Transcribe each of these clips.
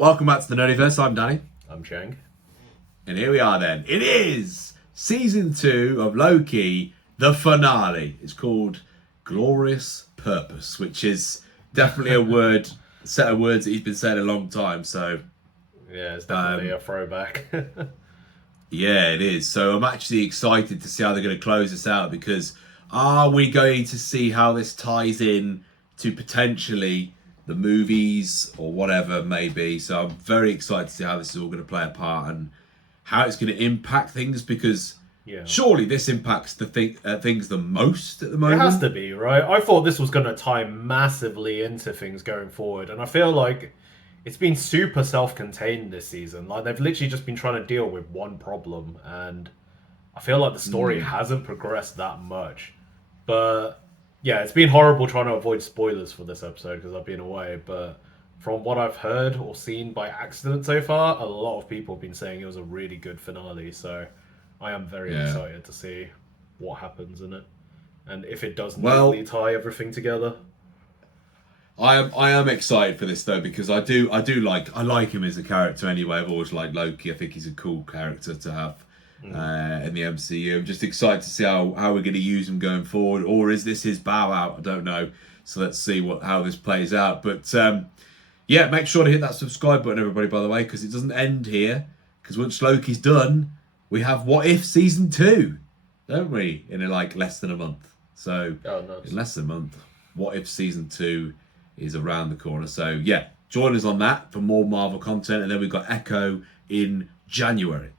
Welcome back to the Nerdiverse. I'm Danny. I'm Chang. And here we are then. It is season 2 of Loki, the finale. It's called Glorious Purpose, which is definitely a set of words that he's been saying a long time. So yeah, it's definitely a throwback. Yeah, it is. So I'm actually excited to see how they're going to close this out, because are we going to see how this ties in to potentially the movies or whatever it may be? So I'm very excited to see how this is all going to play a part and how it's going to impact things, because surely this impacts the things the most at the moment. It has to be, right? I thought this was going to tie massively into things going forward, and I feel like it's been super self-contained this season. Like, they've literally just been trying to deal with one problem, and I feel like the story hasn't progressed that much. But yeah, it's been horrible trying to avoid spoilers for this episode because I've been away. But from what I've heard or seen by accident so far, a lot of people have been saying it was a really good finale. So I am very excited to see what happens in it, and if it does neatly tie everything together. I am excited for this though, because I like him as a character anyway. I've always liked Loki. I think he's a cool character to have in the MCU. I'm just excited to see how we're going to use him going forward, or is this his bow out? I don't know. So let's see how this plays out. But yeah, make sure to hit that subscribe button, everybody, by the way, because it doesn't end here. Because once Loki's done, we have What If Season 2, don't we? In less than a month. So in less than a month, What If Season 2 is around the corner. So yeah, join us on that for more Marvel content. And then we've got Echo in January.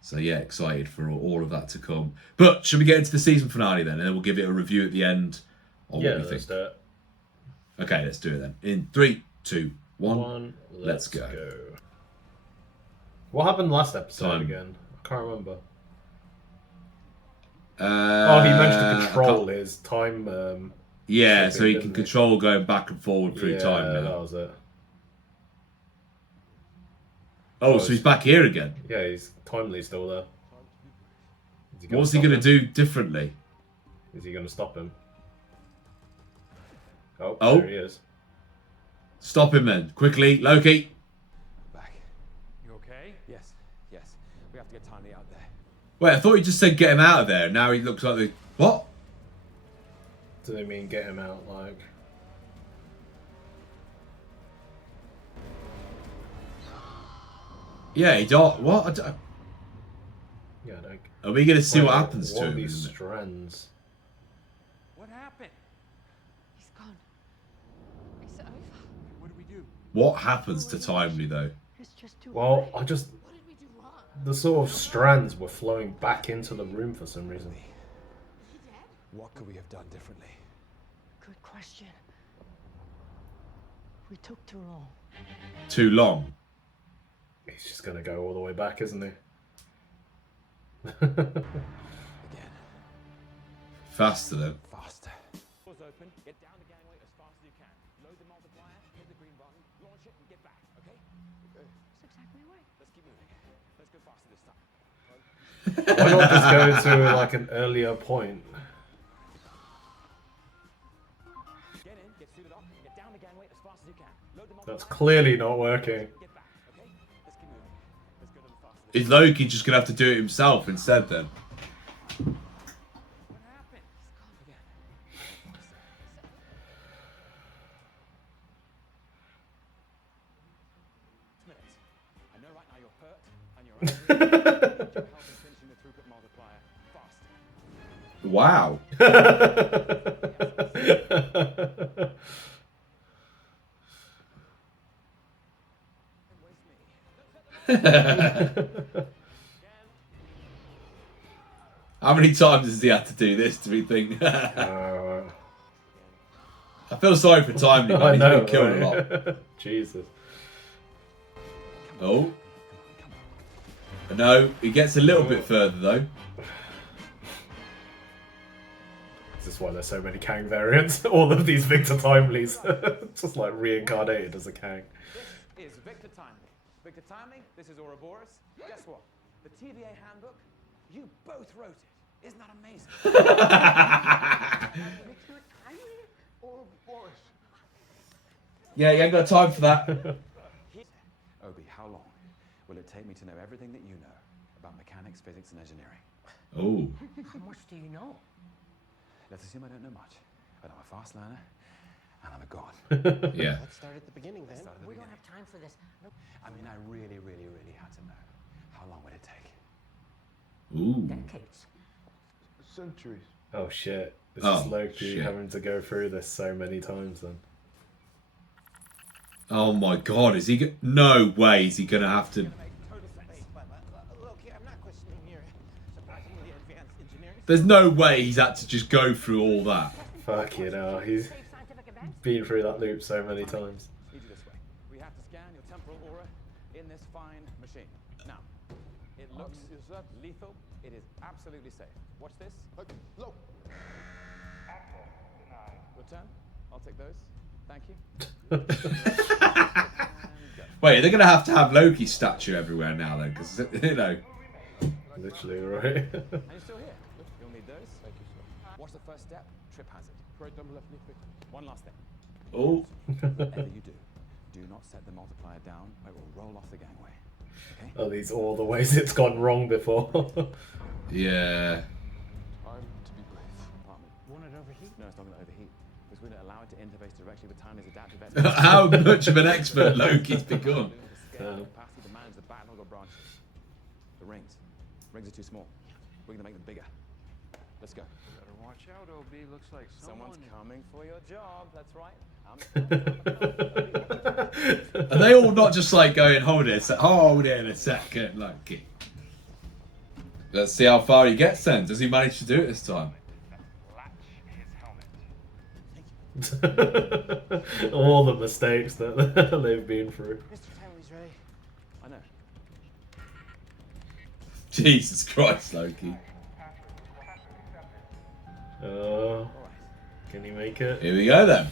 So yeah, excited for all of that to come. But should we get into the season finale then? And then we'll give it a review at the end on what we think. Let's do it. Okay, let's do it then. In 3, 2, 1, let's go. What happened last episode again? I can't remember. He managed to control his time. Yeah, so he can control going back and forward through time now. That was it. Oh, so he's back here again? Yeah, he's timely still there. What's he going to do differently? Is he going to stop him? Oh, there he is. Stop him then. Quickly, Loki. Back. You okay? Yes. We have to get Timely out there. Wait, I thought you just said get him out of there. Now he looks like the... What? Do they mean get him out, like... Yeah, he don't... What? Yeah, I don't... Are we going to see what happens to him? These strands. What happened? He's gone. Is it over? What do we do? What happens to Timely, though? It's just too Well, hard. I just... What did we do wrong? The sort of strands were flowing back into the room for some reason. He dead? What could we have done differently? Good question. We took too long. Too long? He's just gonna go all the way back, isn't he? Again. Faster, then. Faster. Doors open. Get down the gangway as fast as you can. Load the multiplier, hit the green button, launch it, and get back. Okay? That's exactly right. Let's keep moving. Let's go faster this time. Why not just go to, like, an earlier point? Get in, get suited up, get down the gangway as fast as you can. Load the multiplier. That's clearly not working. Get back. Okay? Let's keep moving. Let's go to the faster. Is Loki just going to have to do it himself instead, then? What happened? Again. Minutes. I know right now you're hurt and you're angry. Help in finishing the throughput multiplier. Fast. Wow. How many times has he had to do this to be thinking? I feel sorry for Timely, man. He's been killed a lot. Jesus. Oh. No, he gets a little bit further, though. Is this why there's so many Kang variants? All of these Victor Timeleys. Just like reincarnated as a Kang. This is Victor Timely. Victor Timely, this is Ouroboros. Guess what? The TVA handbook, you both wrote it. Isn't that amazing? Victor Timely or Boris? Yeah, you ain't got time for that. Obi, how long will it take me to know everything that you know about mechanics, physics, and engineering? Oh. How much do you know? Let's assume I don't know much, but I'm a fast learner, and I'm a god. Yeah. Let's start at the beginning then. Start at the We don't beginning. have time for this. No. I mean, I really, really, really had to know. How long would it take? Ooh. Decades. Centuries. Oh shit. This Oh, is Loki shit. having to go through this so many times then. Oh my god, is he no way is he gonna have to... Loki, I'm not questioning your surprisingly advanced engineering. There's no way he's had to just go through all that. Fuck you know, he's Save scientific events. been through that loop so many times. Need you this way. We have to scan your temporal aura in this fine machine. Now, it looks Is that lethal. It is absolutely safe. Watch this. okay? Look. Return. I'll take those. Thank you. Wait, they're gonna have to have Loki's statue everywhere now then, because, you know... Literally, right? And you're still here. You'll need those. Thank you, sir. What's the first step? Trip hazard. Right down, left knee, quick. One last thing. Oh. Whatever you do not set the multiplier down or it will roll off the gangway. Okay? Are these all the ways it's gone wrong before? Yeah. Time to be brave. Compartment. Won't it overheat? No, it's not going to overheat. Because we don't allow it to interface directly with Tiny's adaptive How much of an expert Loki's become. The scale and capacity to manage the backlog of branches. The rings. Rings are too small. We're going to make them bigger. Let's go. Better watch out, OB. Looks like Someone's coming for your job. That's right. Are they all not just like going, hold it a second, Loki? Let's see how far he gets then. Does he manage to do it this time? All the mistakes that they've been through. Mr. Timely's ready. I know. Jesus Christ, Loki. Oh, All right. can he make it? Here we go then.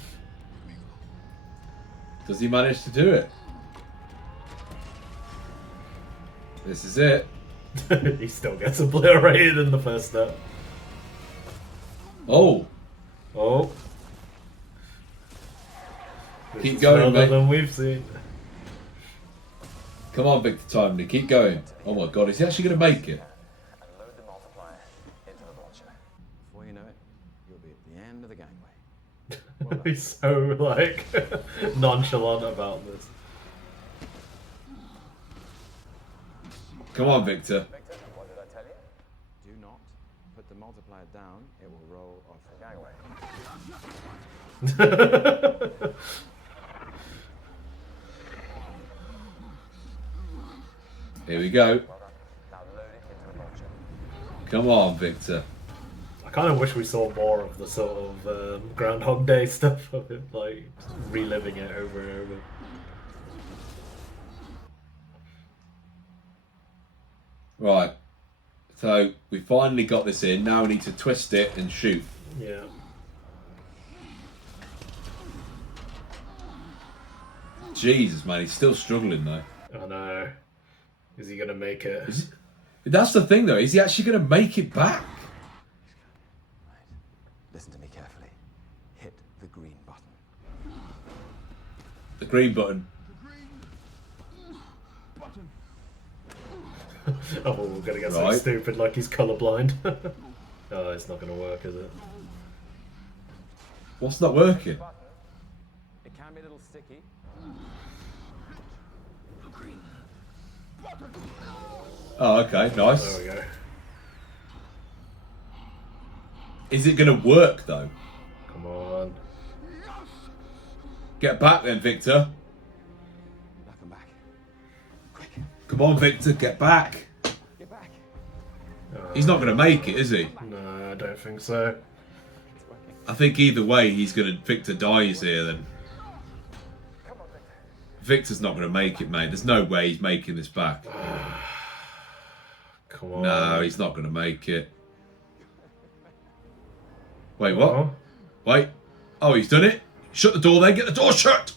Does he manage to do it? This is it. He still gets obliterated in the first step. Oh, Oh. This Keep is going, further mate. than we've seen. come on, Victor Timely, keep going. Oh my God, is he actually going to make it? And load the multiplier into the launcher. Before you know it, you'll be at the end of the gangway. He's so like nonchalant about this. Come on, Victor. Victor, what did I tell you? Do not put the multiplier down. It will roll off the gangway. Here we go. Well done. Now load it into the launcher. Come on, Victor. I kind of wish we saw more of the sort of Groundhog Day stuff of it, like reliving it over and over. Right. So we finally got this in. Now we need to twist it and shoot. Yeah. Jesus, man, he's still struggling though. I know. Is he gonna make it? That's the thing though. Is he actually going to make it back? Right. Listen to me carefully. Hit the green button. The green button. Oh, we're gonna get so Right. stupid like he's colorblind. Oh, it's not gonna work, is it? What's not working? Button. It can be a little sticky. Oh, okay, nice. There we go. Is it going to work though? Come on. Get back then, Victor. Knock him back. Quick. Come on, Victor, get back. Get back. He's not going to make it, is he? No, I don't think so. It's working. I think either way, Victor dies here then. Come on, Victor. Victor's not going to make it, mate. There's no way he's making this back. Come on. No, he's not going to make it. Wait, what? Oh. Wait. Oh, he's done it. Shut the door then. Get the door shut.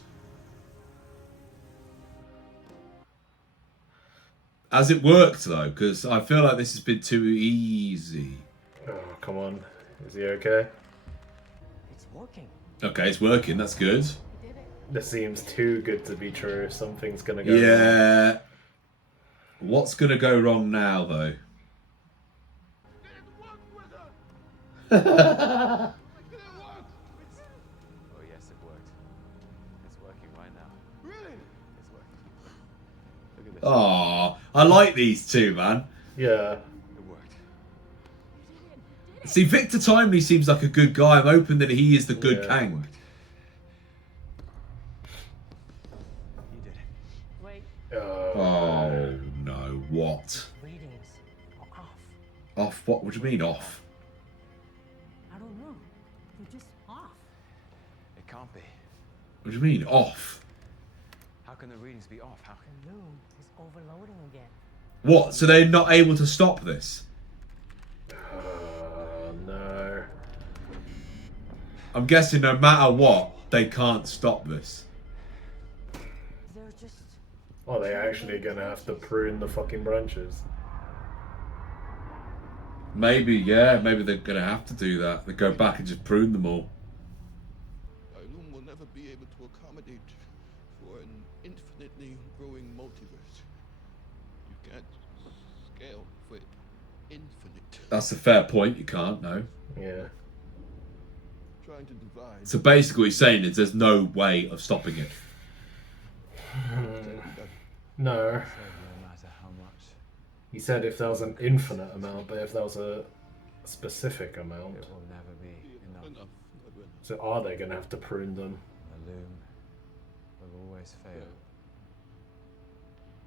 Has it worked though? Because I feel like this has been too easy. Oh, come on. Is he okay? It's working. Okay, it's working. That's good. We did it. This seems too good to be true. Something's gonna go wrong. Yeah. What's gonna go wrong now, though? Oh, yes, it worked. It's working right now. Really? It's working. Look at this. Aw, I like these two, man. Yeah. It worked. See, Victor Timely seems like a good guy. I'm hoping that he is the good Yeah. Kang. You did it. Wait, Oh, no. What? readings are off. Off? What do you mean, off? I don't know. They're just off. It can't be. What do you mean, off? How can the readings be off? How can... The loom is overloading again. What? So they're not able to stop this? No. I'm guessing no matter what, they can't stop this. They're just. Are they actually gonna have to prune the fucking branches? Maybe, yeah. Maybe they're going to have to do that. They go back and just prune them all. Loom will never be able to accommodate for an infinitely growing multiverse. You can't scale for infinite. That's a fair point. You can't, no. Yeah. Trying to divide. So basically what he's saying is there's no way of stopping it. No. No matter how much, He said if there was an infinite amount, but if there was a specific amount. it will never be enough. Enough. Never enough. So are they gonna have to prune them? The loom will always fail.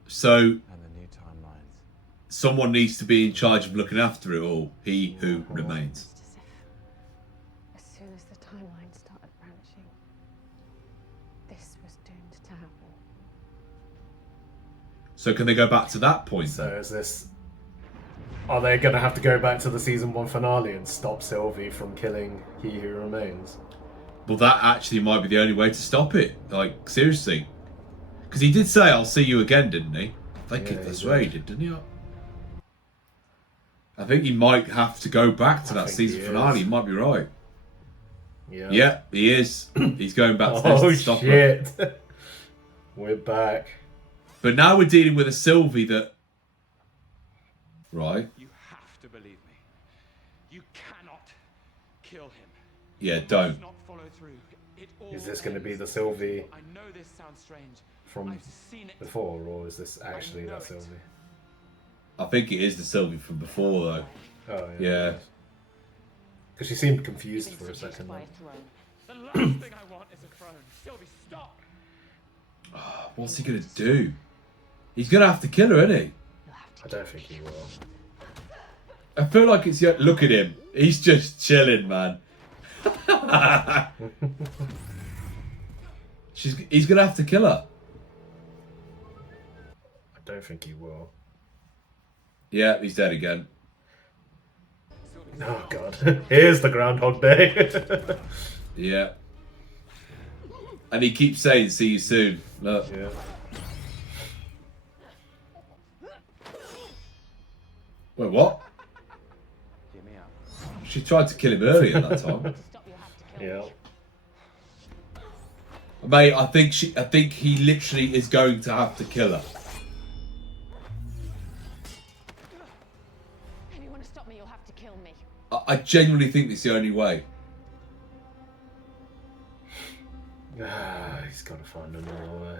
So And the new timelines. someone needs to be in charge of looking after it all. He who remains. Just as soon as the timeline started branching, this was doomed to happen. So can they go back to that point? So is this? Are they gonna have to go back to the season 1 finale and stop Sylvie from killing He Who Remains? Well, that actually might be the only way to stop it. Like, seriously. Because he did say, I'll see you again, didn't he? I think Yeah, that's he right, he did. did, didn't he? I think he might have to go back to I that think season he finale. is. He might be right. Yeah. Yeah, he is. He's going back to this Oh to stop her. shit! We're back. But now we're dealing with a Sylvie that... Right. You have to believe me. You cannot kill him. Yeah, You must don't. not follow through. It all Is this gonna be ends. the Sylvie I know this sounds strange. from I've seen it. before, or is this actually know that it. Sylvie? I think it is the Sylvie from before, though. Oh Yeah. Because she seemed confused for a second. By a Then. throne. The last thing I want is a throne. Sylvie, stop! What's he going to do? He's going to have to kill her, isn't he? You'll have to. I don't think he will. I feel like it's... Look at him. He's just chilling, man. He's going to have to kill her. I don't think he will. Yeah, he's dead again. Oh god. Here's the Groundhog Day. Yeah. And he keeps saying, see you soon. Look. Yeah. Wait, what? Hear me out. She tried to kill him earlier that time. To stop, you'll have to kill Yeah. me. Mate, I think he literally is going to have to kill her. If you want to stop me, you'll have to kill me. I genuinely think it's the only way. He's got to find another way.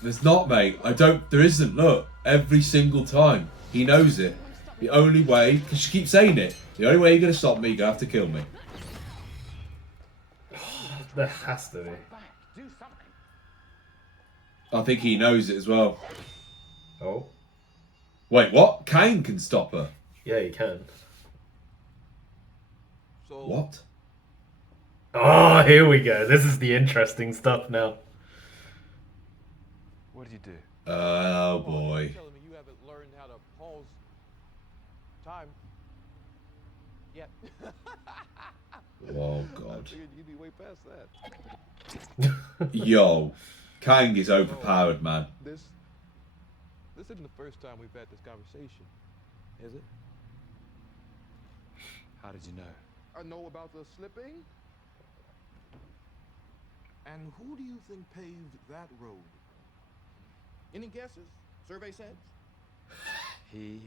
There's not, mate. There isn't. Look, every single time. He knows it. The only way, because she keeps saying it, the only way you're going to stop me, you're going to have to kill me. There has to be. Back. Do something. I think he knows it as well. Oh. Wait, what? Kang can stop her. Yeah, he can. So What? Oh, here we go. This is the interesting stuff now. What did you do? Oh, boy. Telling me you haven't learned how to pause time yet. Oh, God. Figured you'd be way past that. Yo. Kang is overpowered, man. This isn't the first time we've had this conversation, is it? How did you know? I know about the slipping. And who do you think paved that road? Any guesses? Survey says? He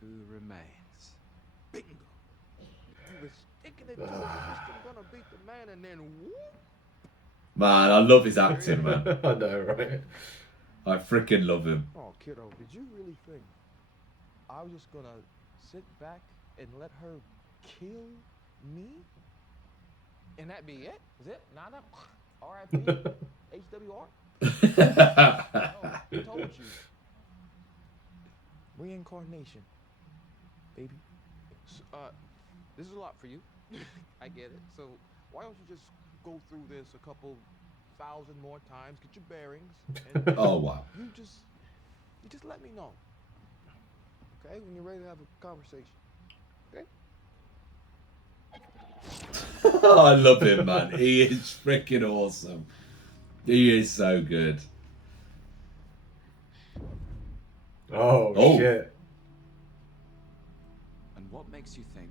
who remains. Bingo. You were sticking it to the system, gonna beat the man, and then whoop. Man, I love his acting, man. I know, right? I freaking love him. Oh, kiddo, did you really think I was just gonna sit back and let her kill me? And that be it? Is it? Nada? R.I.P. HWR? No, I told you. Reincarnation, baby. This is a lot for you. I get it. So why don't you just go through this a couple thousand more times, get your bearings, and Oh, wow. you just let me know. Okay? When you're ready to have a conversation. Okay? I love him, man. He is freaking awesome. He is so good. Oh, shit. And what makes you think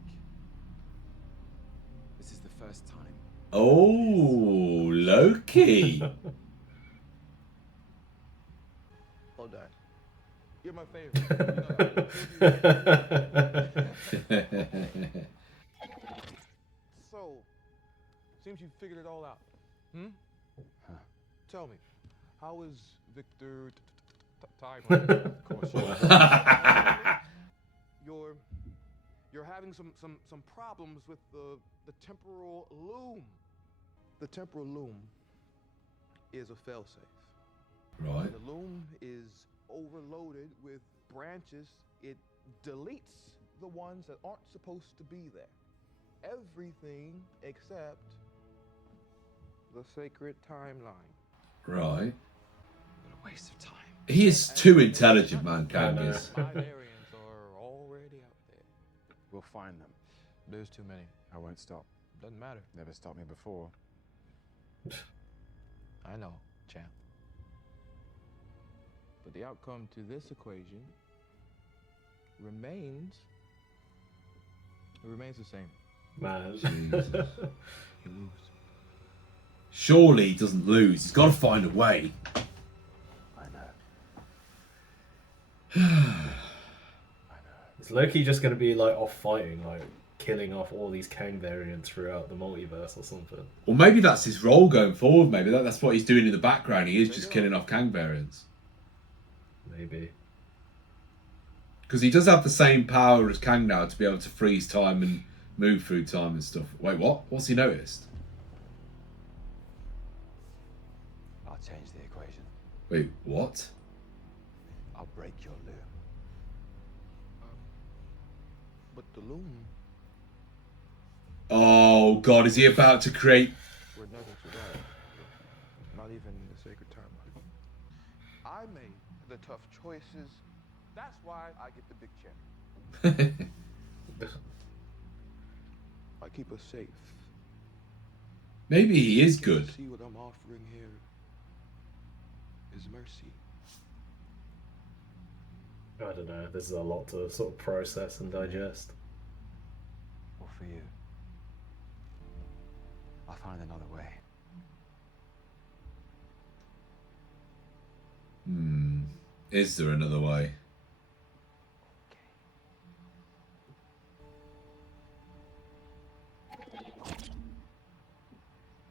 this is the first time? Oh, Loki. Oh, Dad. You're my favorite. So, seems you figured it all out. Tell me, how is Victor Timeline? Of course you're having some problems with the temporal loom. The temporal loom is a failsafe. Right. When the loom is overloaded with branches, it deletes the ones that aren't supposed to be there. Everything except the sacred timeline. Right. What a waste of time. He is too intelligent, man, Kang I know. is. My variants are already out there. We'll find them. There's too many. I won't stop. Doesn't matter. Never stopped me before. I know, champ. But the outcome to this equation remains the same. Man. Jesus. You lose. Surely he doesn't lose. He's got to find a way. I know. Is Loki just going to be like off fighting, like killing off all these Kang variants throughout the multiverse or something? Or maybe that's his role going forward. Maybe that's what he's doing in the background. He is just killing off Kang variants. Maybe. Because he does have the same power as Kang now to be able to freeze time and move through time and stuff. Wait, what? What's he noticed? I'll change the equation. Wait, what? I'll break your loom. But the loom, Oh, God, is he about to create... where nothing survived. Not even in the sacred timeline. I made the tough choices. That's why I get the big check. I keep us safe. Maybe he is good. See what I'm offering here is mercy. I don't know. This is a lot to sort of process and digest. Or for you. I'll find another way. Is there another way?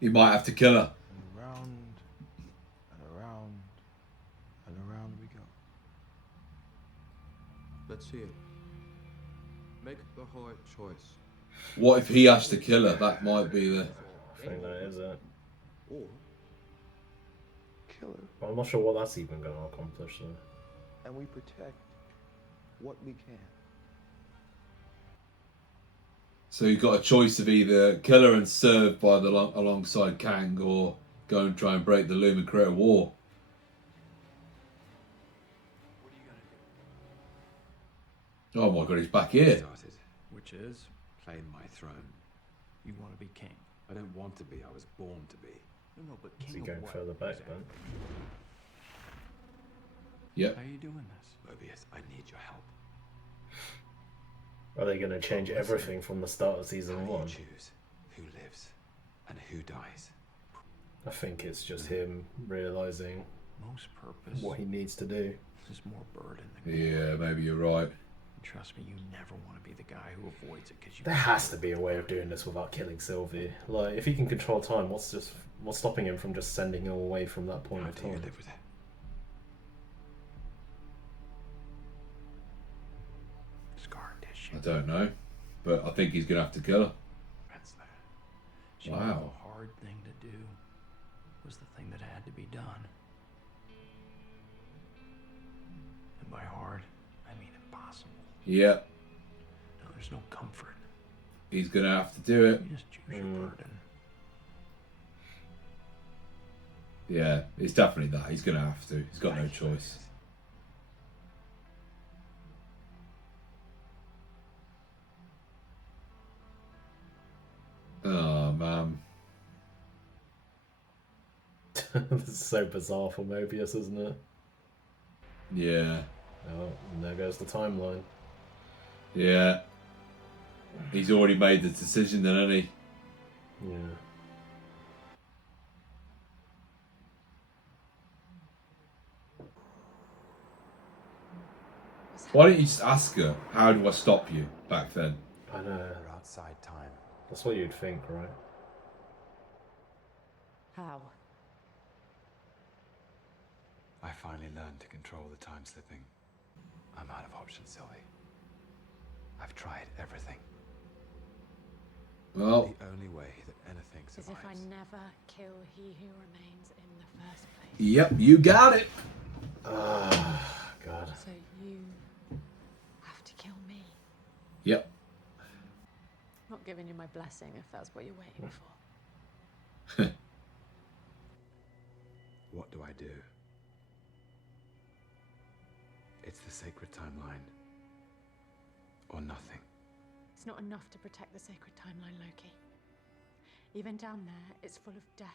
He might have to kill her. And around and around and around we go. Let's see it. Make the hard choice. What if he has to kill her? That might be the... I think that is it. Or kill her, But I'm not sure what that's even going to accomplish, though. and we protect what we can. So you've got a choice of either kill her and serve by the alongside Kang, or go and try and break the loom and create a war. What are you gonna do? Oh my God, he's back here. Started. Which is? Claim my throne. You want to be king? I don't want to be, I was born to be. No, but Is he king going of what? further back then? Yep. How are you doing this? Mobius, I need your help. Are they going to change everything from the start of How season do you 1? choose who lives and who dies? I think it's just him realizing Most purpose what he needs to do. is more burden than Yeah, maybe you're right. Trust me, you never want to be the guy who avoids it because you. There has to be a way of doing this without killing Sylvie. Like, if he can control time, what's stopping him from just sending him away from that point How of do you time? live with it? Scar tissue. I don't know, but I think he's gonna have to kill her. That's that. She Wow. knew the hard thing to do was the thing that had to be done. And by hard, I mean impossible. Yeah, No, there's no comfort. he's gonna have to do it. You just choose your burden. Yeah, it's definitely that. He's gonna have to. He's got no choice. Oh man. This is so bizarre for Mobius, isn't it? Yeah. Oh, and there goes the timeline. Yeah. He's already made the decision then, hasn't he? Yeah. Why don't you just ask her, how do I stop you back then? I know. We're outside time. That's what you'd think, right? How? I finally learned to control the time slipping. I'm out of options, Sylvie. I've tried everything. Well, The only way that anything As if survives. I never kill he who remains in the first place. yep, you got it. Ah, God. So you have to kill me. Yep. Not giving you my blessing if that's what you're waiting for. What do I do? It's the sacred timeline. Or nothing. It's not enough to protect the sacred timeline, Loki. Even down there, it's full of death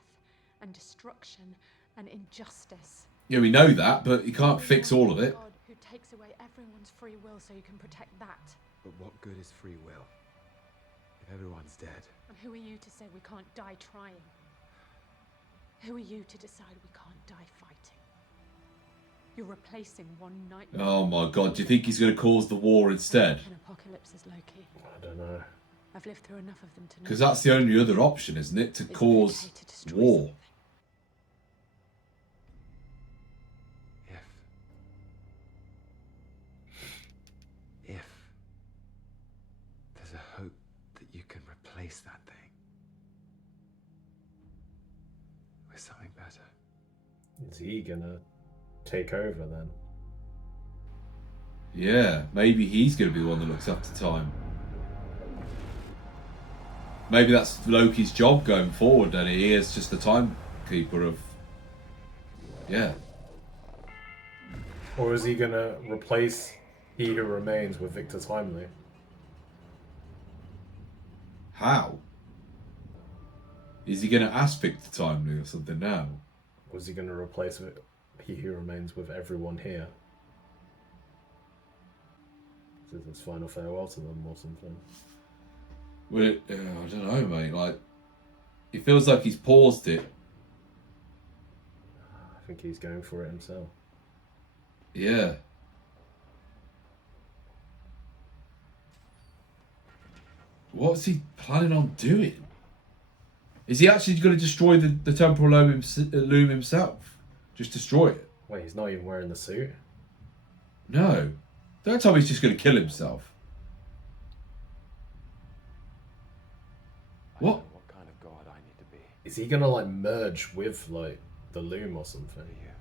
and destruction and injustice. Yeah, we know that, but you can't fix all of it. God who takes away everyone's free will so you can protect that. But what good is free will? If everyone's dead. And who are you to say we can't die trying? Who are you to decide we can't die fighting? You're replacing one nightmare. Oh my god, do you think he's going to cause the war instead? An apocalypse is Loki. I don't know. I've lived through enough of them to know. Because that's the only other option, isn't it? To Is it cause okay to destroy war. something? If there's a hope that you can replace that thing with something better. Is he gonna take over then? Yeah, maybe he's going to be the one that looks after time. Maybe that's Loki's job going forward, and he is just the timekeeper of... Yeah. Or is he gonna replace He Who Remains with Victor Timely? How? Is he going to ask Victor Timely or something now? Or is he gonna replace He Who Remains with everyone here? This is his final farewell to them or something. Well, I don't know, mate. Like, it feels like he's paused it. I think he's going for it himself. Yeah. What's he planning on doing? Is he actually going to destroy the temporal loom himself? Just destroy it? Wait, he's not even wearing the suit? No. Don't tell me he's just going to kill himself. I What? don't know what kind of god I need to be Is he gonna like merge with like the loom or something? for you.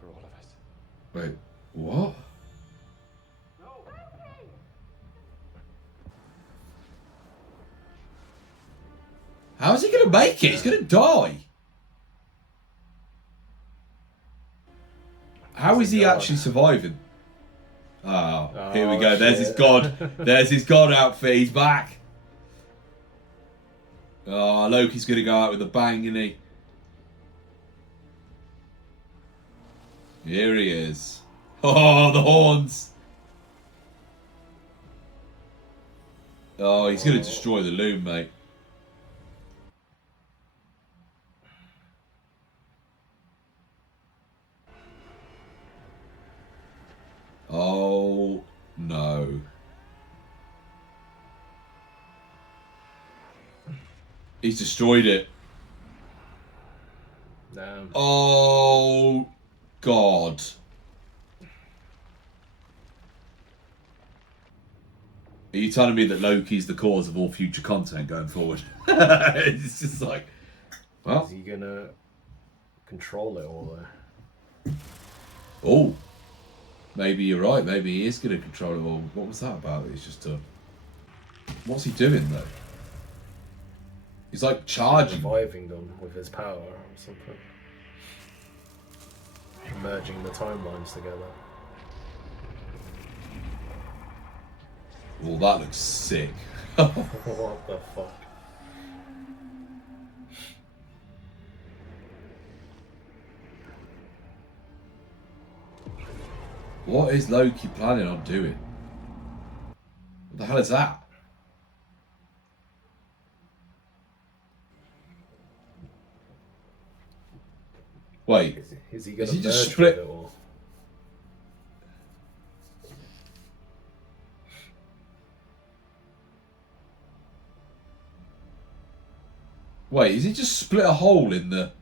For all of us. Wait, what? How's he going to make it? He's going to die. How is he God. actually surviving? Oh, here we Oh, go. There's his shit. god. There's his god outfit. He's back. Oh, Loki's going to go out with a bang, isn't he? Here he is. Oh, the horns. Oh, he's going to destroy the loom, mate. He's destroyed it. Damn. Oh, God. Are you telling me that Loki's the cause of all future content going forward? It's just like, well. Is he gonna control it all there? Oh. Maybe you're right. Maybe he is going to control it all. What was that about? He's just a... What's he doing, though? He's like charging. Reviving them with his power or something. Merging the timelines together. Well, that looks sick. What the fuck? What is Loki planning on doing? What the hell is that? Wait, Is he gonna he just merge split? with it or? Wait, is he just split a hole in the...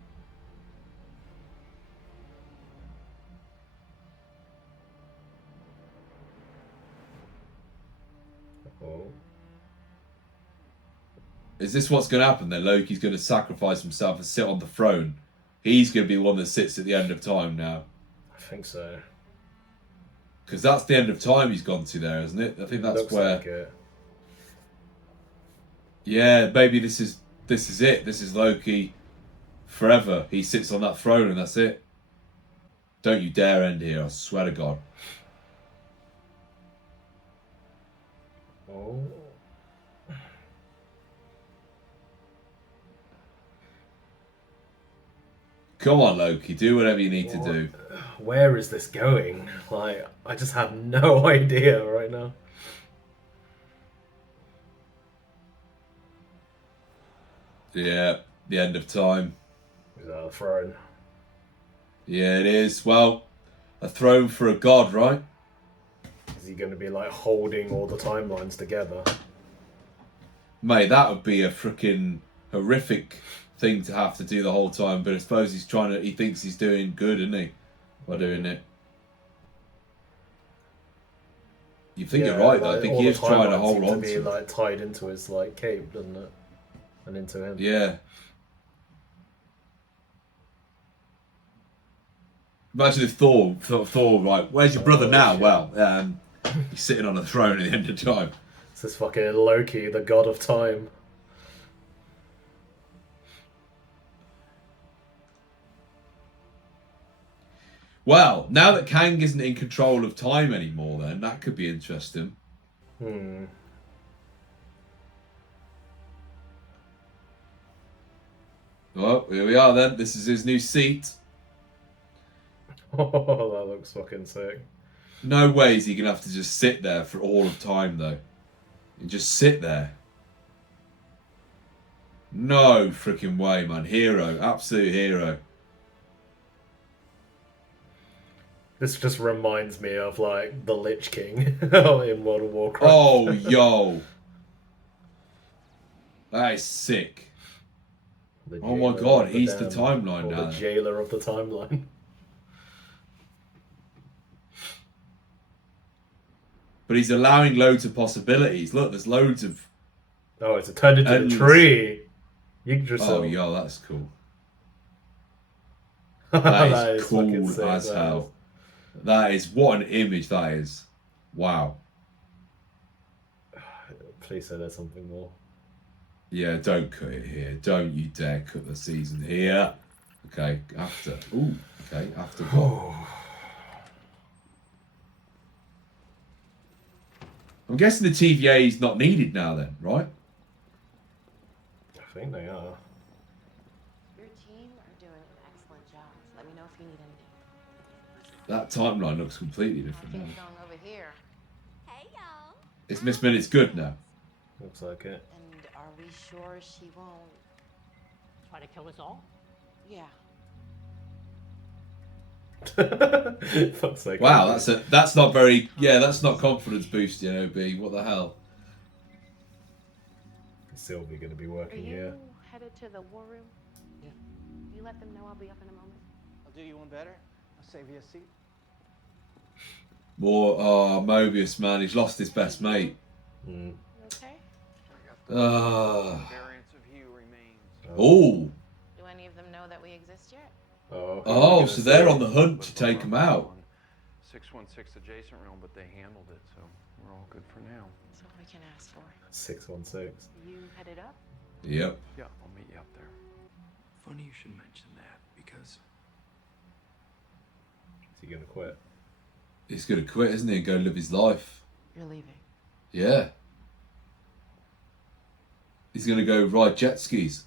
Oh. Is this what's going to happen then? Loki's going to sacrifice himself and sit on the throne. He's going to be the one that sits at the end of time now. I think so. Because that's the end of time he's gone to there, isn't it? I think that's Looks where... like it. Yeah, maybe this is it. This is Loki forever. He sits on that throne and that's it. Don't you dare end here, I swear to God. Oh. Come on, Loki, do whatever you need to do. Where is this going? Like, I just have no idea right now. Yeah, the end of time. Is that a throne? Yeah, it is. Well, a throne for a god, right? Is he going to be like holding all the timelines together? Mate, that would be a freaking horrific thing to have to do the whole time. But I suppose he thinks he's doing good, isn't he? By doing it. You think you're right, though. Like, I think all he the is trying to timelines hold seem on to be to. like tied into his like cape, doesn't it? And into him. Yeah. Imagine if Thor, right, where's your brother now? Shit. Well, he's sitting on a throne at the end of time. This is fucking Loki, the god of time. Well, now that Kang isn't in control of time anymore, then that could be interesting. Well, here we are then. This is his new seat. Oh, that looks fucking sick. No way is he going to have to just sit there for all of time, though. And just sit there. No freaking way, man. Hero. Absolute hero. This just reminds me of like the Lich King in World of Warcraft. Oh, yo. That is sick. The Oh my jailer god, of he's the damned, timeline or now. The jailer of the timeline. But he's allowing loads of possibilities. Look, there's loads of... Oh, it's turned into endless... a tree. Yggdrasil. Oh, yo, that's cool. That is cool sick, as hell. That is... What an image that is. Wow. Please say there's something more. Yeah, don't cut it here. Don't you dare cut the season here. Okay, after. Ooh, okay, after what? I'm guessing the TVA is not needed now then, right? I think they are. Your team are doing an excellent job. Let me know if you need anything. That timeline looks completely different now. Things going over here. Hey, y'all. It's Miss Minute's good now. Looks like it. And are we sure she won't? Try to kill us all? Yeah. Fuck's sake. Wow, that's not very... Yeah, that's not confidence boosting, OB. What the hell? Sylvie going to be Are working you here. headed headed to the war room? Yeah. You let them know I'll be up in a moment. I'll do you one better. I'll save you a seat. More, Mobius, man, he's lost his best mate. You okay? Variants of Hugh remains. Oh. Do any of them know that we exist yet? Oh, so they're on the hunt to take him out. 616 adjacent realm, but they handled it, so we're all good for now. That's all we can ask for. 616. You headed up? Yep. Yeah, I'll meet you up there. Funny you should mention that, because Is he gonna quit? He's going to quit, isn't he, and go live his life. You're leaving. Yeah. He's going to go ride jet skis.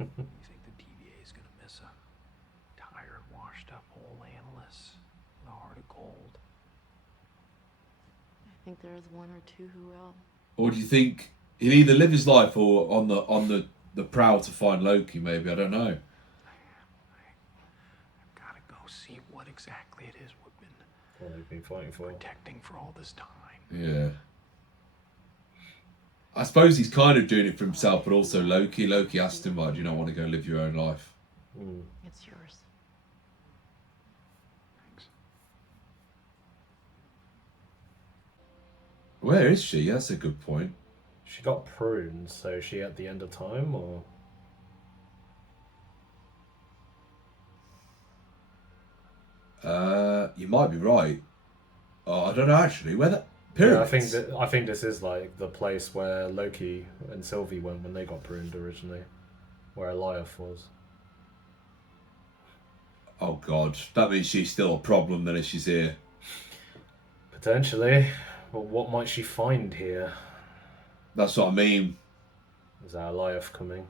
you think the TVA is going to miss a tired, washed-up old analyst with a heart of gold? I think there's one or two who will. Or do you think he'll either live his life or on the prowl to find Loki, maybe? I don't know. I've got to go see what exactly it is we've been What they've been fighting for. protecting for all this time. Yeah. I suppose he's kind of doing it for himself, but also Loki. Loki asked him, like, do you not want to go live your own life? It's yours. Thanks. Where is she? That's a good point. She got pruned, so is she at the end of time, or? You might be right. Oh, I don't know actually. Where the Yeah, pyramids? I think this is like the place where Loki and Sylvie went when they got pruned originally, where Elias was. Oh God, that means she's still a problem then if she's here. Potentially, but what might she find here? That's what I mean. Is that Elias coming?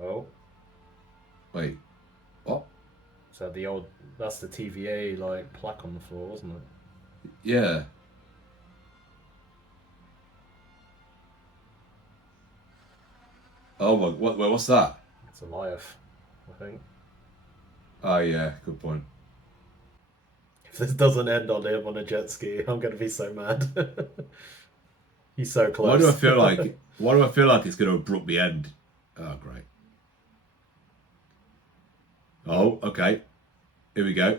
Oh, Wait, what? is that the old? That's the TVA like plaque on the floor, wasn't it? Yeah. Oh my, what's that? It's Elias, I think. Oh yeah, good point. If this doesn't end on him on a jet ski, I'm gonna be so mad. He's so close. Why do I feel like? Why do I feel like it's going to abruptly end? Oh great. Oh, okay. Here we go.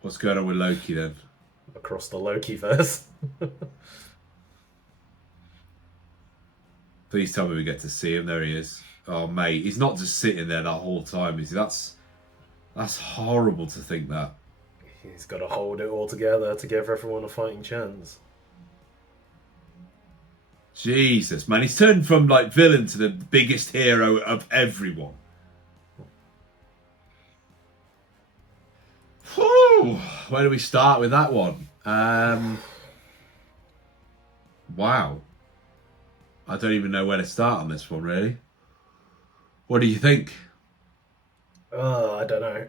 What's going on with Loki then? Across the Loki verse. Please tell me we get to see him. There he is. Oh mate, he's not just sitting there that whole time, is he? That's horrible to think that. He's got to hold it all together to give everyone a fighting chance. Jesus, man, he's turned from like villain to the biggest hero of everyone. Whew. Where do we start with that one? Wow. I don't even know where to start on this one, really. What do you think? I don't know.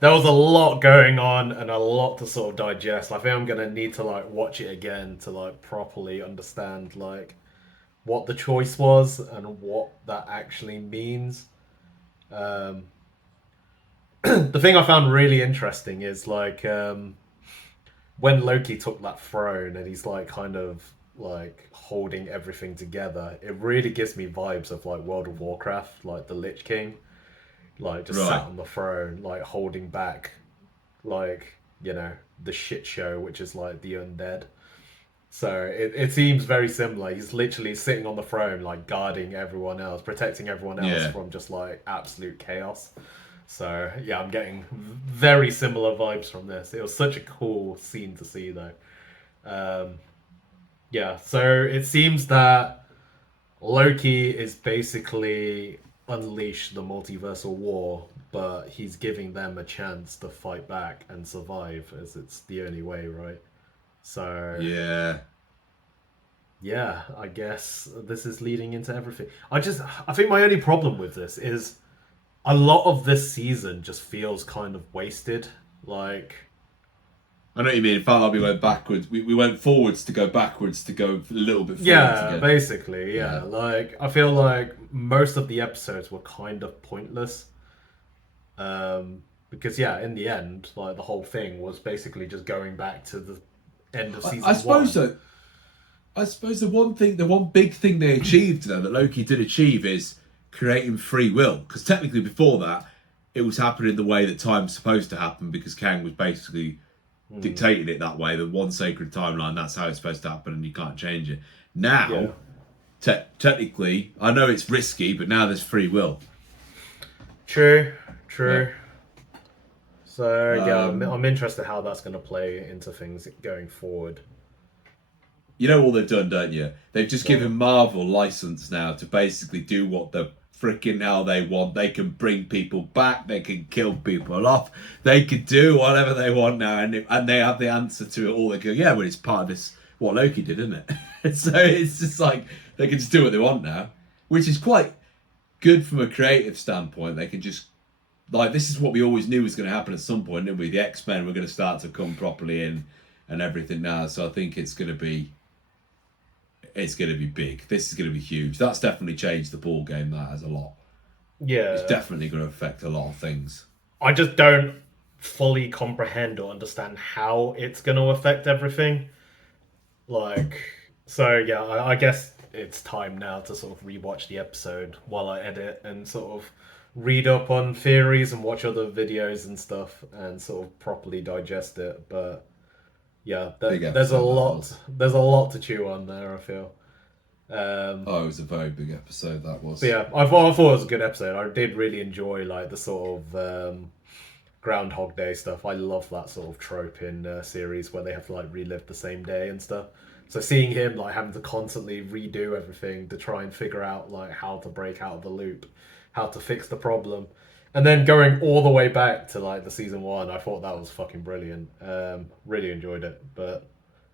There was a lot going on and a lot to sort of digest. I think I'm gonna need to like watch it again to like properly understand like what the choice was and what that actually means. The thing I found really interesting is like when Loki took that throne and he's like kind of like holding everything together, it really gives me vibes of like World of Warcraft, like the Lich King. Like just sat on the throne, like holding back, like, you know, the shit show, which is like the undead. So it seems very similar. He's literally sitting on the throne, like guarding everyone else, protecting everyone else from just like absolute chaos. So yeah, I'm getting very similar vibes from this. It was such a cool scene to see though. Yeah, so it seems that Loki is basically unleash the multiversal war, but he's giving them a chance to fight back and survive, as it's the only way, right? So yeah, I guess this is leading into everything. I think my only problem with this is a lot of this season just feels kind of wasted. Like, I know what you mean. It felt like we went backwards. We went forwards to go backwards to go a little bit forwards again. Basically, yeah. Like, I feel like most of the episodes were kind of pointless. Because, yeah, in the end, like, the whole thing was basically just going back to the end of season I suppose one. that I suppose the one big thing they achieved though, that Loki did achieve, is creating free will. Because technically before that, it was happening the way that time's supposed to happen, because Kang was basically dictating it that way. The one sacred timeline, that's how it's supposed to happen, and you can't change it. Now, technically, I know it's risky, but now there's free will. True. Yeah. So yeah, I'm interested how that's going to play into things going forward. You know what they've done, don't you? They've just given Marvel license now to basically do what the freaking hell they want. They can bring people back. They can kill people off. They can do whatever they want now, and they have the answer to it all. They go, yeah, well, it's part of this what Loki did, isn't it? So it's just like they can just do what they want now, which is quite good from a creative standpoint. They can just, like, this is what we always knew was going to happen at some point, didn't we? The X-Men were going to start to come properly in and everything now. So I think it's going to be big. This is going to be huge. That's definitely changed the ball game. That has a lot. Yeah, it's definitely going to affect a lot of things. I just don't fully comprehend or understand how it's going to affect everything. Like, so yeah, I guess it's time now to sort of rewatch the episode while I edit and sort of read up on theories and watch other videos and stuff and sort of properly digest it. But yeah, there's a lot to chew on there, I feel. It was a very big episode, that was. But yeah, I thought it was a good episode. I did really enjoy like the sort of Groundhog Day stuff. I love that sort of trope in series where they have to like relive the same day and stuff. So seeing him like having to constantly redo everything to try and figure out like how to break out of the loop, how to fix the problem, and then going all the way back to like the season 1, I thought that was fucking brilliant. Really enjoyed it. But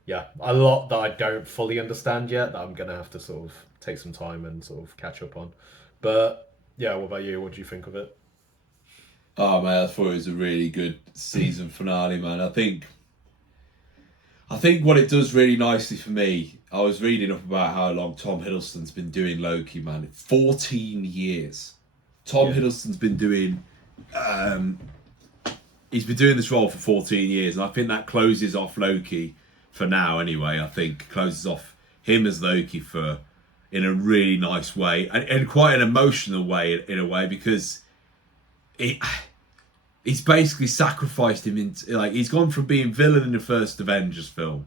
yeah, a lot that I don't fully understand yet that I'm gonna have to sort of take some time and sort of catch up on. But yeah, what about you? What do you think of it? Oh man, I thought it was a really good season finale, man. I think what it does really nicely for me, I was reading up about how long Tom Hiddleston's been doing Loki, man. 14 years. Tom Hiddleston's been doing he's been doing this role for 14 years, and I think that closes off Loki for now anyway. I think closes off him as Loki in a really nice way, and quite an emotional way in a way, because he's basically sacrificed him into, like, he's gone from being villain in the first Avengers film,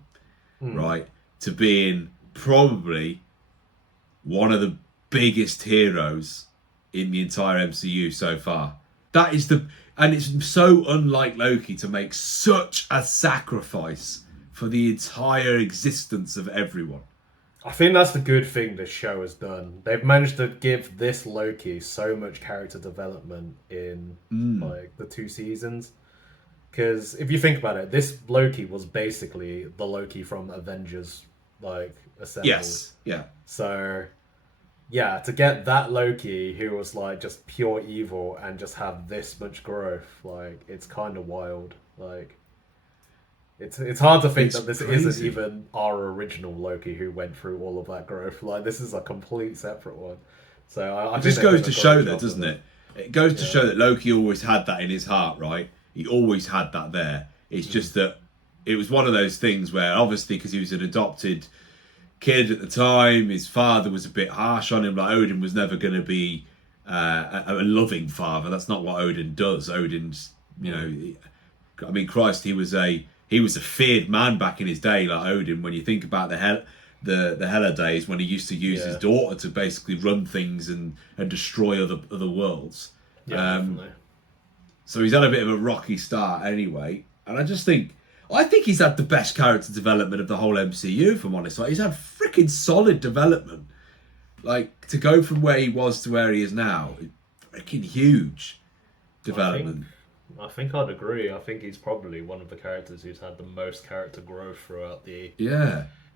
right, to being probably one of the biggest heroes in the entire MCU so far. And it's so unlike Loki to make such a sacrifice for the entire existence of everyone. I think that's the good thing this show has done. They've managed to give this Loki so much character development in like the 2 seasons. Because if you think about it, this Loki was basically the Loki from Avengers, like, assembled. Yes, yeah. So yeah, to get that Loki who was like just pure evil and just have this much growth, like, it's kind of wild. Like, it's hard to think that this isn't even our original Loki who went through all of that growth. Like, this is a complete separate one. So I it just goes to show that, doesn't it? It goes to show that Loki always had that in his heart, right? He always had that there. It's just that it was one of those things where, obviously, because he was an adopted kid at the time, his father was a bit harsh on him. Like, Odin was never going to be a loving father. That's not what Odin does. Odin's, you know, I mean, Christ, he was a feared man back in his day, like Odin. When you think about the Hela days, when he used to use his daughter to basically run things and destroy other worlds. Yeah, definitely. So he's had a bit of a rocky start anyway, and I think he's had the best character development of the whole MCU, if I'm honest. Like, he's had freaking solid development. Like, to go from where he was to where he is now, freaking huge development. I think I'd agree. I think he's probably one of the characters who's had the most character growth throughout the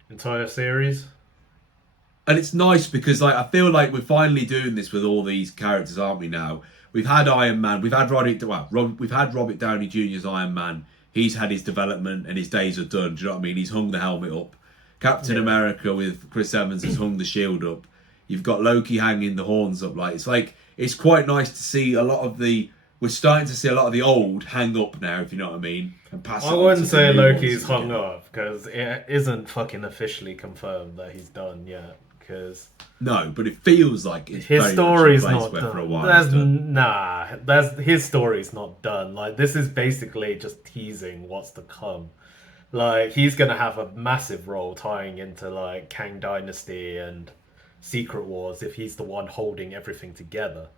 entire series. And it's nice because, like, I feel like we're finally doing this with all these characters, aren't we now? We've had Iron Man, we've had Robert Downey Jr.'s Iron Man. He's had his development and his days are done. Do you know what I mean? He's hung the helmet up. Captain America with Chris Evans has hung the shield up. You've got Loki hanging the horns up. Like, it's quite nice to see a lot of the we're starting to see a lot of the old hang up now, if you know what I mean, and pass it I on wouldn't to the say new Loki's ones hung again. up because it isn't fucking officially confirmed that he's done yet. Because No, but it feels like it's his very much in story's place not where for a done. while That's it's done. that's his story's not done. Like this is basically just teasing what's to come. Like he's gonna have a massive role tying into like Kang Dynasty and Secret Wars if he's the one holding everything together.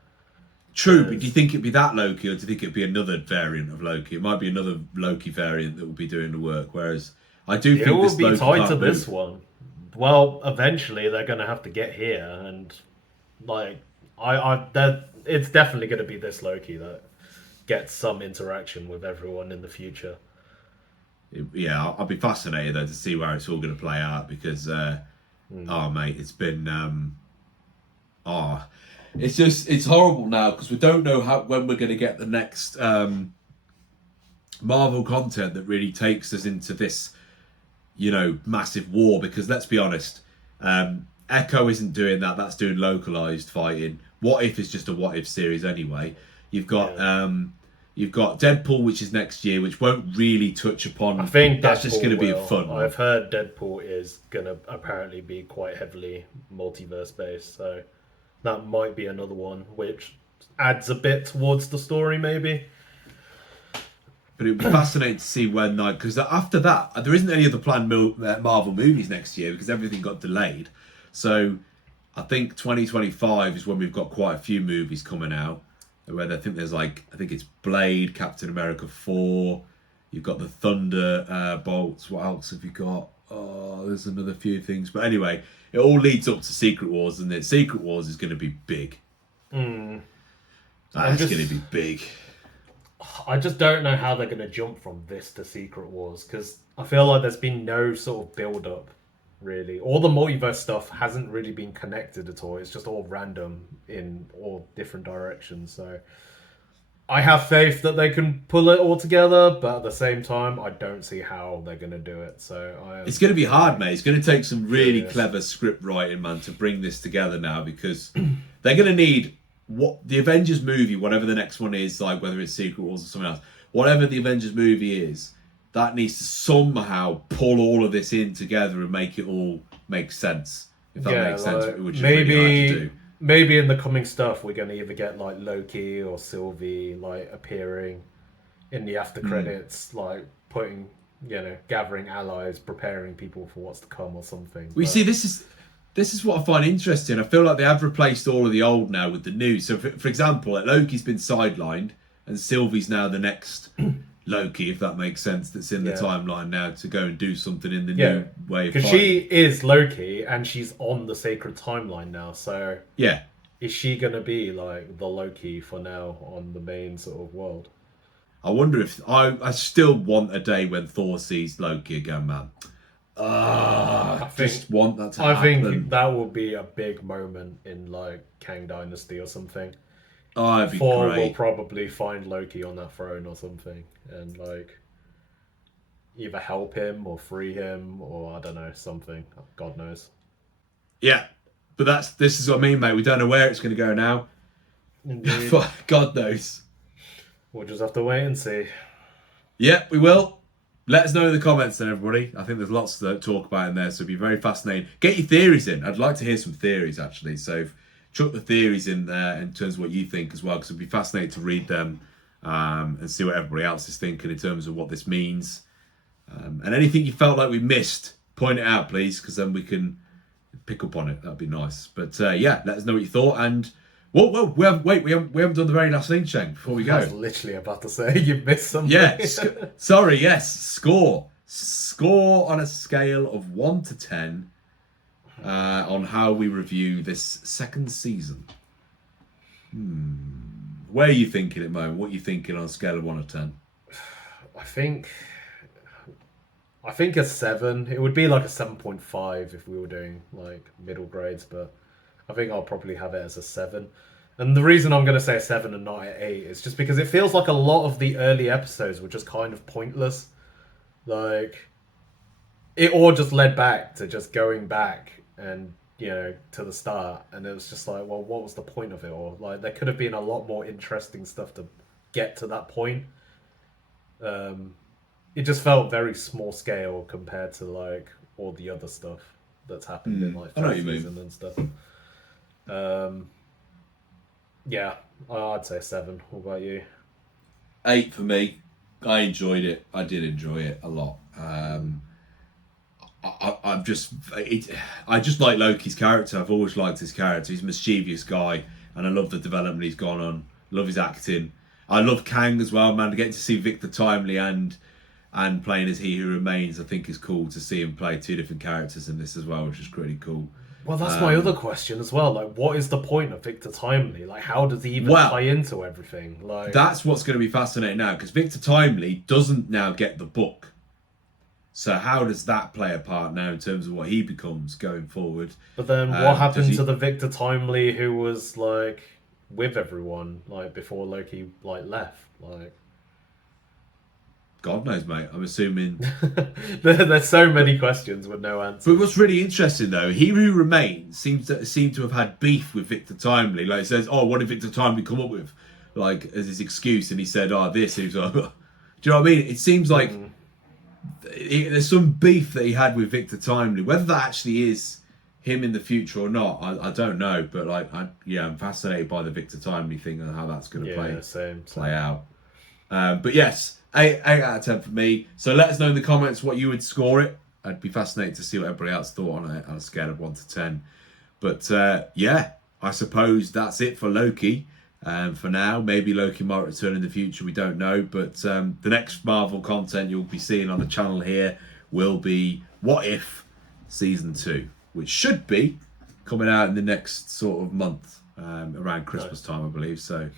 True, but do you think it'd be that Loki, or do you think it'd be another variant of Loki? It might be another Loki variant that will be doing the work. Whereas I do It think will this be Loki tied can't to this move. one. Well, eventually they're gonna have to get here, and like that it's definitely gonna be this Loki that gets some interaction with everyone in the future. Yeah, I'll be fascinated though to see where it's all going to play out because, oh mate, it's been, it's horrible now because we don't know when we're going to get the next Marvel content that really takes us into this, massive war. Because let's be honest, Echo isn't doing that. That's doing localized fighting. What If is just a What If series anyway. You've got You've got Deadpool, which is next year, which won't really touch upon. I think that's Deadpool just going to be a will. fun one. I've heard Deadpool is gonna apparently be quite heavily multiverse based, so that might be another one which adds a bit towards the story, maybe. But it would be fascinating to see when, because after that, there isn't any other planned Marvel movies next year because everything got delayed. So I think 2025 is when we've got quite a few movies coming out. Where I think there's I think it's Blade, Captain America 4. You've got the Thunder Bolts. What else have you got? Oh, there's another few things. But anyway, it all leads up to Secret Wars, and then Secret Wars is going to be big. That's going to be big. I just don't know how they're going to jump from this to Secret Wars because I feel like there's been no sort of build up, really. All the multiverse stuff hasn't really been connected at all. It's just all random in all different directions. So I have faith that they can pull it all together, but at the same time, I don't see how they're going to do it. So it's going to be hard, mate. It's going to take some really clever script writing, man, to bring this together now because they're going to need what the Avengers movie, whatever the next one is, like whether it's Secret Wars or something else, whatever the Avengers movie is, that needs to somehow pull all of this in together and make it all make sense. If that makes sense, which is really hard to do. Maybe in the coming stuff we're going to either get like Loki or Sylvie like appearing in the after credits, like putting, gathering allies, preparing people for what's to come or something. We see this is what I find interesting. I feel like they have replaced all of the old now with the new. So for example, Loki's been sidelined and Sylvie's now the next Loki, if that makes sense, that's in the timeline now to go and do something in the new way of because she is Loki and she's on the sacred timeline now, so is she gonna be like the Loki for now on the main sort of world? I wonder if I still want a day when Thor sees Loki again, man. I just want that to happen. I think that will be a big moment in like Kang Dynasty or something. Oh, it'd be Thor great. will probably find Loki on that throne or something, and like either help him or free him or I don't know, something. God knows. Yeah, but this is what I mean, mate. We don't know where it's going to go now. Indeed. God knows. We'll just have to wait and see. Yeah, we will. Let us know in the comments then, everybody. I think there's lots to talk about in there, so it'd be very fascinating. Get your theories in. I'd like to hear some theories, actually. So chuck the theories in there in terms of what you think as well, because it'd be fascinating to read them and see what everybody else is thinking in terms of what this means. And anything you felt like we missed, point it out, please, because then we can pick up on it. That'd be nice. But let us know what you thought. And whoa, we haven't done the very last thing, Cheng, before we go. I was literally about to say you missed something. Yeah, sorry, yes, score on a scale of 1 to 10 on how we review this second season. Where are you thinking at the moment? What are you thinking on a scale of 1 to 10? I think a 7. It would be like a 7.5 if we were doing like middle grades, but I think I'll probably have it as a 7. And the reason I'm going to say a 7 and not an 8 is just because it feels like a lot of the early episodes were just kind of pointless. Like, it all just led back to just going back and, to the start. And it was just like, well, what was the point of it all? Like, there could have been a lot more interesting stuff to get to that point. It just felt very small scale compared to like all the other stuff that's happened in like I know what first you mean. season and stuff. Yeah, I'd say 7. What about you? 8 for me. I enjoyed it. I did enjoy it a lot. I just like Loki's character. I've always liked his character. He's a mischievous guy, and I love the development he's gone on. Love his acting. I love Kang as well, man. Getting to see Victor Timely and playing as He Who Remains, I think is cool to see him play 2 different characters in this as well, which is pretty cool. Well, that's my other question as well. Like, what is the point of Victor Timely? Like, how does he even tie into everything? Like, that's what's going to be fascinating now, because Victor Timely doesn't now get the book. So how does that play a part now in terms of what he becomes going forward? But then what happened to the Victor Timely who was like with everyone like before Loki like left? Like, God knows, mate. I'm assuming there's so many questions with no answer. But what's really interesting though, He Who Remains seems to have had beef with Victor Timely. Like, it says, "Oh, what did Victor Timely come up with?" Like as his excuse, and he said, "Oh, this." He was like, "Do you know what I mean?" It seems like there's some beef that he had with Victor Timely. Whether that actually is him in the future or not, I don't know. But like, I'm fascinated by the Victor Timely thing and how that's going to play out. But yes. 8 out of 10 for me. So let us know in the comments what you would score it. I'd be fascinated to see what everybody else thought on it on a scale of 1 to 10. But yeah, I suppose that's it for Loki. For now, maybe Loki might return in the future. We don't know. But the next Marvel content you'll be seeing on the channel here will be What If Season 2, which should be coming out in the next sort of month, around Christmas time, I believe. So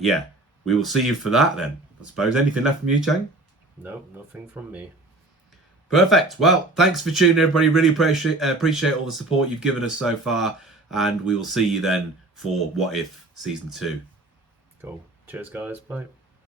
yeah, we will see you for that then. I suppose. Anything left from you, Chang? No, nothing from me. Perfect. Well, thanks for tuning in, everybody. Really appreciate all the support you've given us so far. And we will see you then for What If Season 2. Cool. Cheers, guys. Bye.